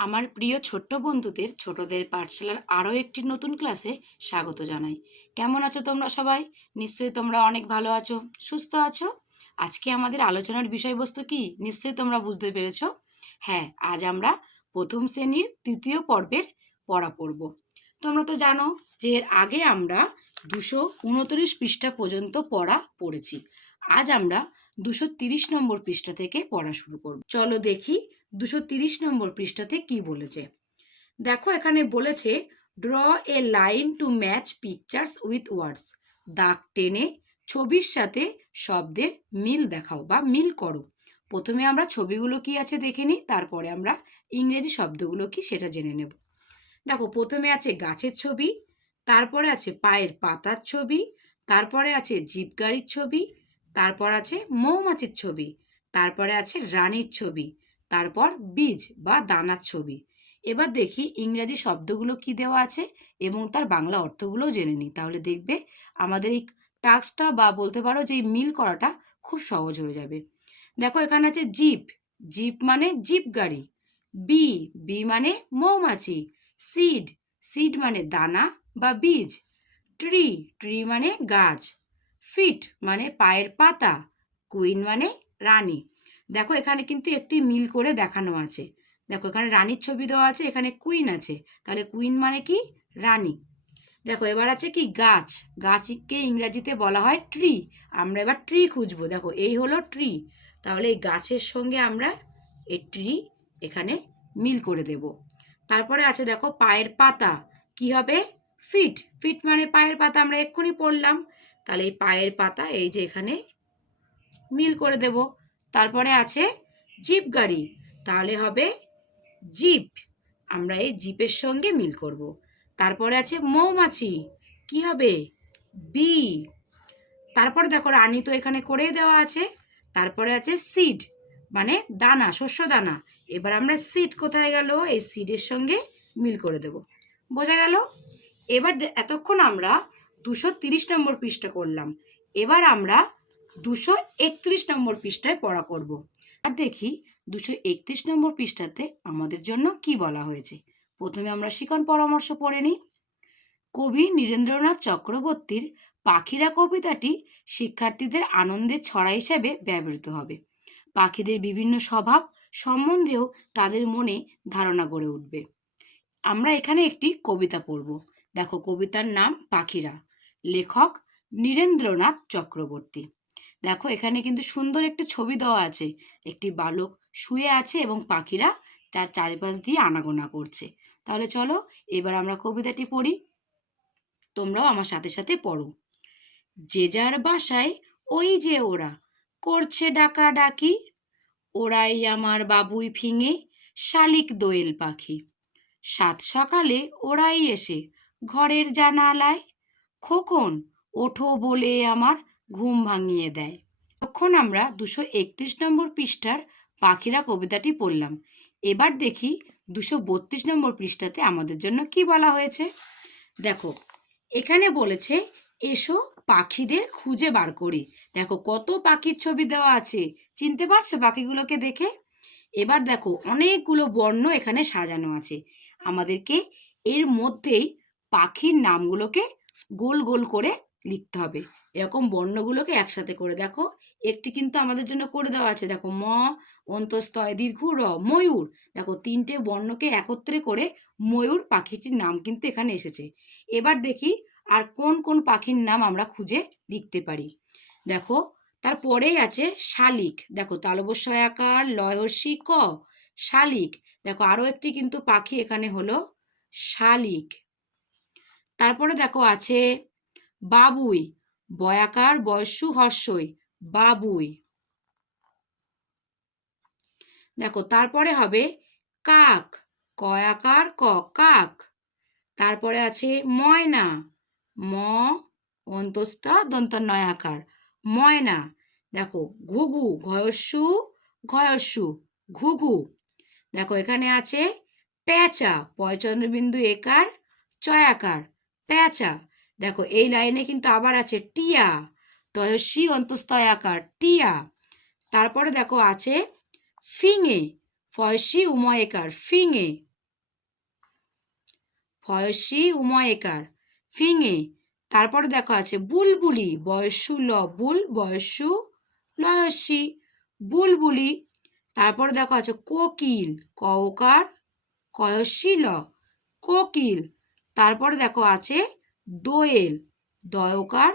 আমার প্রিয় ছোট্ট বন্ধুদের, ছোটদের পাঠশালার আরও একটি নতুন ক্লাসে স্বাগত জানাই। কেমন আছো তোমরা সবাই? নিশ্চয়ই তোমরা অনেক ভালো আছো, সুস্থ আছো? আজকে আমাদের আলোচনার বিষয়বস্তু কি? নিশ্চয়ই তোমরা বুঝতে পেরেছ? হ্যাঁ আজ আমরা প্রথম শ্রেণির তৃতীয় পর্বের পড়া পড়ব। তোমরা তো জানো যে এর আগে আমরা দুশো উনত্রিশ পৃষ্ঠা পর্যন্ত পড়া পড়েছি। আজ আমরা দুশো তিরিশ নম্বর পৃষ্ঠা থেকে পড়া শুরু করব। চলো দেখি দুশো তিরিশ নম্বর পৃষ্ঠাতে কি বলেছে? দেখো, এখানে বলেছে draw a line to match pictures with words দাগ টেনে ছবির সাথে শব্দের মিল দেখাও বা মিল করো। প্রথমে আমরা ছবিগুলো কি আছে দেখে নিই, তারপরে আমরা ইংরেজি শব্দগুলো কি সেটা জেনে নেব। দেখো, প্রথমে আছে গাছের ছবি, তারপরে আছে পায়ের পাতার ছবি, তারপরে আছে জিপ গাড়ির ছবি, তারপর আছে মৌমাছির ছবি, তারপরে আছে রানীর ছবি। তারপর বীজ বা দানার ছবি। এবার দেখি ইংরেজি শব্দগুলো কি দেওয়া আছে এবং তার বাংলা অর্থগুলোও জেনে নিই। তাহলে দেখবে আমাদের এই টাস্কটা বা বলতে পারো যে মিল করাটা খুব সহজ হয়ে যাবে। দেখো এখানে আছে জিপ। জিপ মানে জিপ গাড়ি। বি বি মানে মৌমাছি। সিড সিড মানে দানা বা বীজ। ট্রি ট্রি মানে গাছ। ফিট মানে পায়ের পাতা। কুইন মানে রানী। দেখো এখানে কিন্তু একটি মিল করে দেখানো আছে। দেখো এখানে রানীর ছবি দেওয়া আছে, এখানে কুইন আছে। তাহলে কুইন মানে কি? রানী। দেখো এবার আছে কি? গাছ। গাছকে ইংরাজিতে বলা হয় ট্রি আমরা এবার ট্রি খুঁজবো। দেখো এই হলো ট্রি তাহলে এই গাছের সঙ্গে আমরা এই ট্রি এখানে মিল করে দেব। তারপরে আছে দেখো পায়ের পাতা। কি হবে? ফিট ফিট মানে পায়ের পাতা আমরা এক্ষুনি পড়লাম। তাহলে এই পায়ের পাতা এই যে এখানে মিল করে দেব। তারপরে আছে জিপ গাড়ি। তাহলে হবে জিপ। আমরা এই জিপের সঙ্গে মিল করব। তারপরে আছে মৌমাছি। কি হবে? বি তারপরে দেখো রানী তো এখানে করেই দেওয়া আছে। তারপরে আছে সিড মানে দানা, শস্য দানা। এবার আমরা সিড কোথায় গেল? এই সিডের সঙ্গে মিল করে দেব। বোঝা গেল? এবার এতক্ষণ আমরা দুশো তিরিশ নম্বর পৃষ্ঠা করলাম। এবার আমরা দুশো একত্রিশ নম্বর পৃষ্ঠায় পড়া করব। আর দেখি দুশো একত্রিশ নম্বর পৃষ্ঠাতে আমাদের জন্য কি বলা হয়েছে। প্রথমে আমরা শিকন পরামর্শ পড়ে নিই। কবি নীরেন্দ্রনাথ চক্রবর্তীর পাখিরা কবিতাটি শিক্ষার্থীদের আনন্দের ছড়া হিসাবে ব্যবহৃত হবে। পাখিদের বিভিন্ন স্বভাব সম্বন্ধেও তাদের মনে ধারণা গড়ে উঠবে। আমরা এখানে একটি কবিতা পড়ব। দেখো কবিতার নাম পাখিরা। লেখক নীরেন্দ্রনাথ চক্রবর্তী। দেখো, এখানে কিন্তু সুন্দর একটি ছবি দেওয়া আছে। একটি বালক শুয়ে আছে এবং পাখিরা তার চারিপাশ দিয়ে আনাগোনা করছে। তাহলে চলো, এবার আমরা কবিতাটি পড়ি। তোমরাও আমার সাথে সাথে পড়ো। যে যার বাসায় ওই যে ওরা করছে ডাকা ডাকি ওরাই আমার বাবুই ফিঙে শালিক দোয়েল পাখি। সাত সকালে ওরাই এসে ঘরের জানালায় খোকন ওঠো বলে আমার ঘুম ভাঙিয়ে দেয়। তখন আমরা দুশো একত্রিশ নম্বর পৃষ্ঠার পাখিরা কবিতাটি পড়লাম। এবার দেখি দুশো বত্রিশ নম্বর পৃষ্ঠাতে আমাদের জন্য কি বলা হয়েছে? দেখো, এখানে বলেছে, এসো পাখিদের খুঁজে বার করি। দেখো, কত পাখির ছবি দেওয়া আছে। চিনতে পারছ পাখিগুলোকে দেখে? এবার দেখো, অনেকগুলো বর্ণ এখানে সাজানো আছে। আমাদেরকে এর মধ্যেই পাখির নামগুলোকে গোল গোল করে লিখতে হবে। এরকম বর্ণগুলোকে একসাথে করে দেখো। একটি কিন্তু আমাদের জন্য করে দেওয়া আছে। দেখো, ম অন্তস্তয় দীর্ঘ, র, ময়ূর। দেখো, তিনটে বর্ণকে একত্রে করে ময়ূর পাখিটির নাম কিন্তু এখানে এসেছে। এবার দেখি আর কোন কোন পাখির নাম আমরা খুঁজে লিখতে পারি। দেখো, তারপরেই আছে শালিক। দেখো তালবস্বয় আকার লয়সী, ক, শালিক। দেখো, আরও একটি কিন্তু পাখি এখানে হলো শালিক। তারপরে দেখো আছে বাবুই, বয়াকার বয়সু হর্ষই, বাবুই। দেখো, তারপরে হবে কাক, কয়াকার ক, কাক। তারপরে আছে ময়না, ম, অন্তস্থ দন্ত নয়াকার ময়না। দেখো, ঘুঘু ঘয়স্যু ঘয়স্যু ঘুঘু। দেখো, এখানে আছে প্যাঁচা, পয়চন্দ্রবিন্দু একার চয়াকার, প্যাঁচা। দেখো, এই লাইনে কিন্তু আবার আছে টিয়া, টয়সী অন্তস্তয় আকার, টিয়া। তারপরে দেখো, আছে ফিঙে, ফয়সি উময়কার ফিঙে। ফয়সী উময়কার ফিঙে। তারপরে দেখো, আছে বুলবুলি, বয়সু ল, বুল, বয়সু লয়সী, বুলবুলি। তারপরে দেখো, আছে কোকিল, কওকার, কয়সী ল, কোকিল। তারপরে দেখো, আছে দোয়েল, দয়কার,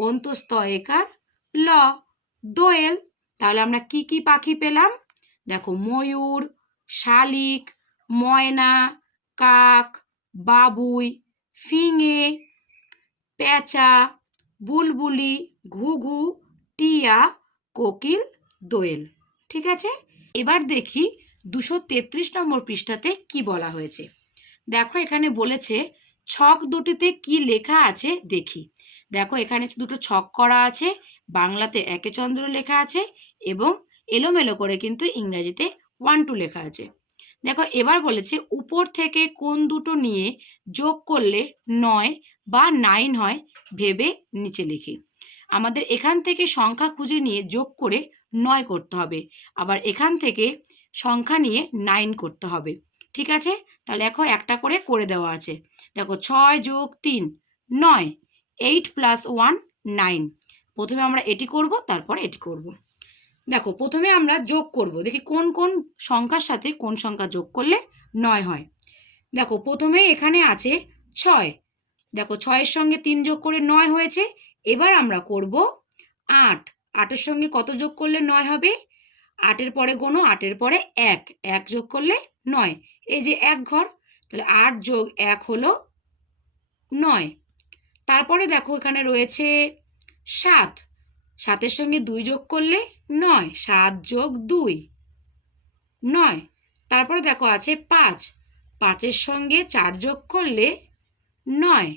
অন্তস্তয়কার, ল, দোয়েল। তাহলে আমরা কি কি পাখি পেলাম? দেখো, ময়ূর, শালিক, ময়না, কাক, বাবুই, ফিঙে পেঁচা বুলবুলি, ঘুঘু, টিয়া, কোকিল, দোয়েল। ঠিক আছে? এবার দেখি দুশো তেত্রিশ নম্বর পৃষ্ঠাতে কি বলা হয়েছে। দেখো, এখানে বলেছে ছক দুটিতে কি লেখা আছে দেখি। দেখো, এখানে দুটো ছক করা আছে, বাংলাতে একে চন্দ্র লেখা আছে এবং এলোমেলো করে কিন্তু ইংরেজিতে ওয়ান টু লেখা আছে। দেখো, এবার বলেছে উপর থেকে কোন দুটো নিয়ে যোগ করলে নয় বা নাইন হয় ভেবে নিচে লিখি। আমাদের এখান থেকে সংখ্যা খুঁজে নিয়ে যোগ করে নয় করতে হবে। আবার এখান থেকে সংখ্যা নিয়ে নাইন করতে হবে। ঠিক আছে? তাহলে দেখো একটা করে করে দেওয়া আছে। দেখো ছয় যোগ তিন, নয় এইট প্লাস ওয়ান নাইন প্রথমে আমরা এটি করব, তারপর এটি করব। দেখো প্রথমে আমরা যোগ করব। দেখি কোন কোন সংখ্যার সাথে কোন সংখ্যা যোগ করলে নয় হয়। দেখো প্রথমে এখানে আছে ছয়। দেখো ছয়ের সঙ্গে তিন যোগ করে নয় হয়েছে। এবার আমরা করব আট। আটের সঙ্গে কত যোগ করলে নয় হবে? আটের পরে গোনো আটের পরে এক। এক যোগ করলে নয়। এই যে এক ঘর, তাহলে আট যোগ এক হলো নয়। তারপরে দেখো এখানে রয়েছে সাত। সাতের সঙ্গে দুই যোগ করলে নয়, সাত যোগ দুই, নয়। তারপরে দেখো আছে পাঁচ। পাঁচের সঙ্গে চার যোগ করলে নয়।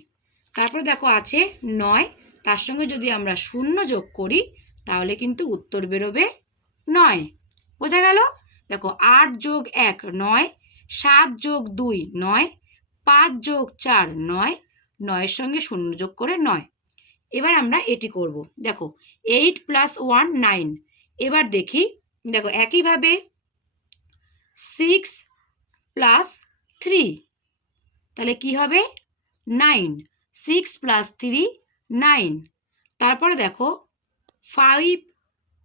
তারপরে দেখো আছে নয়। তার সঙ্গে যদি আমরা শূন্য যোগ করি, তাহলে কিন্তু উত্তর বেরোবে নয়। বোঝা গেল? দেখো আট যোগ এক নয়, সাত যোগ দুই নয়, পাঁচ যোগ চার নয়, নয়ের সঙ্গে শূন্য যোগ করে নয়। এবার আমরা এটি করব। দেখো এইট প্লাস ওয়ান নাইন এবার দেখি, দেখো একইভাবে সিক্স প্লাস থ্রি তাহলে কি হবে? Nine six plus three nine তারপরে দেখো five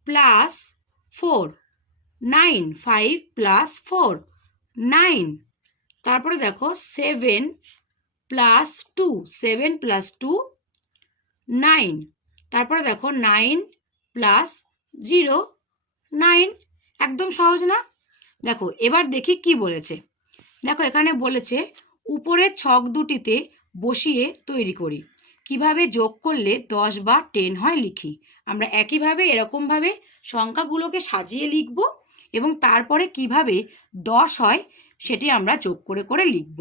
plus four nine, five plus four, nine. তারপরে দেখো, seven plus two, seven plus two, nine. তারপরে দেখো, নাইন প্লাস জিরো, নাইন। একদম সহজ না? দেখো, এবার দেখি কি বলেছে। দেখো, এখানে বলেছে উপরের ছক দুটিতে বসিয়ে তৈরি করি। কীভাবে যোগ করলে দশ বা টেন হয় লিখি। আমরা একইভাবে, এরকমভাবে সংখ্যাগুলোকে সাজিয়ে লিখব। এবং তারপরে কীভাবে দশ হয় সেটি আমরা যোগ করে করে লিখব।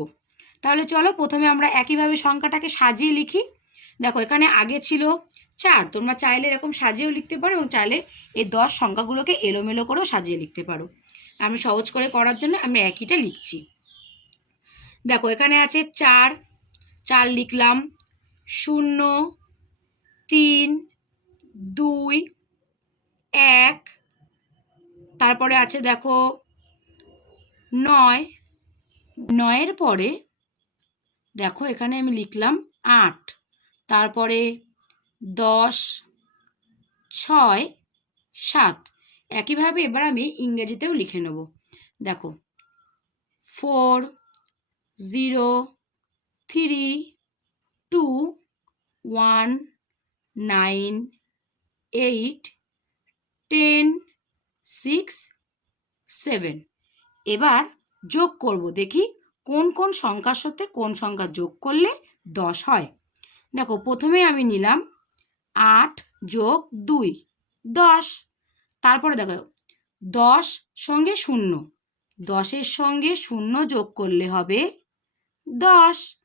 তাহলে চলো প্রথমে আমরা একইভাবে সংখ্যাটাকে সাজিয়ে লিখি। দেখো এখানে আগে ছিল চার, তোমরা চাইলে এরকম সাজিয়েও লিখতে পারো এবং চাইলে এই দশ সংখ্যাগুলোকে এলোমেলো করেও সাজিয়ে লিখতে পারো। আমি সহজ করে করার জন্য আমি একইটা লিখছি। দেখো এখানে আছে চার চার লিখলাম, শূন্য, তিন, দুই, এক তারপরে আছে দেখো নয়, নয়ের পরে দেখো এখানে আমি লিখলাম আট, তারপরে দশ, ছয়, সাত। একইভাবে এবার আমি ইংরেজিতেও লিখে নেব। দেখো, four, zero, three, two, one, nine, eight, ten six, seven. এবার যোগ করব, দেখি কোন কোন সংখ্যার সাথে কোন সংখ্যা যোগ করলে দশ হয়। দেখো, প্রথমে আমি নিলাম আট যোগ দুই, দশ। তারপরে দেখো, দশ সঙ্গে শূন্য। দশের সঙ্গে শূন্য যোগ করলে হবে দশ।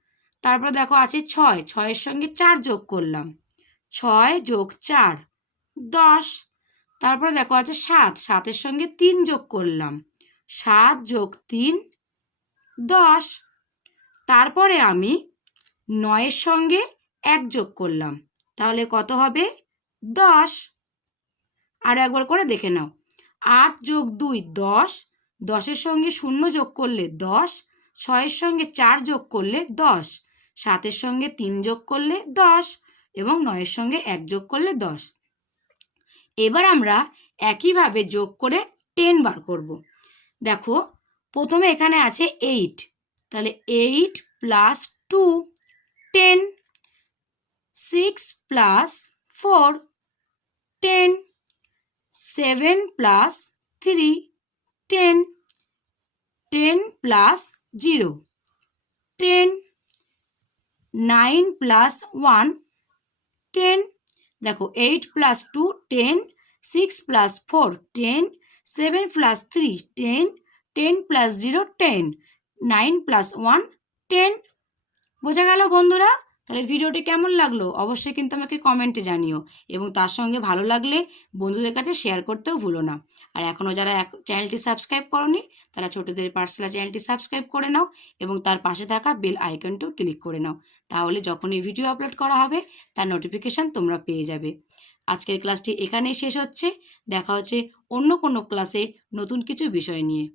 তারপরে দেখো, আছে ছয়, ছয়ের সঙ্গে চার যোগ করলাম। ছয় যোগ চার, দশ। তারপরে দেখো আছে সাত, সাতের সঙ্গে তিন যোগ করলাম। সাত যোগ তিন, দশ। তারপরে আমি নয়ের সঙ্গে এক যোগ করলাম। তাহলে কত হবে? দশ। আর একবার করে দেখে নাও। আট যোগ দুই, দশ। দশের সঙ্গে শূন্য যোগ করলে দশ। ছয়ের সঙ্গে চার যোগ করলে দশ। সাতের সঙ্গে তিন যোগ করলে দশ। এবং নয়ের সঙ্গে এক যোগ করলে দশ। এবার আমরা একইভাবে যোগ করে টেন বার করব। দেখো, প্রথমে এখানে আছে এইট তাহলে eight plus two ten six plus four ten seven plus three ten ten plus zero ten nine plus one ten দেখো eight plus two ten six plus four ten seven plus three ten ten plus zero ten nine plus one ten বোঝা গেল বন্ধুরা? তাহলে ভিডিওটি কেমন লাগল অবশ্যই কিন্তু আমাকে কমেন্টে জানিও এবং তার সঙ্গে ভালো লাগলে বন্ধুদের কাছে শেয়ার করতেও ভুলো না। আর এখনও যারা চ্যানেলটি সাবস্ক্রাইব করনি, তারা ছোটদের পাঠশালা চ্যানেলটি সাবস্ক্রাইব করে নাও এবং তার পাশে থাকা বেল আইকনটিও ক্লিক করে নাও। তাহলে যখনই ভিডিও আপলোড করা হবে, তার নোটিফিকেশান তোমরা পেয়ে যাবে। আজকের ক্লাসটি এখানেই শেষ হচ্ছে। দেখা হচ্ছে অন্য কোনো ক্লাসে নতুন কিছু বিষয় নিয়ে।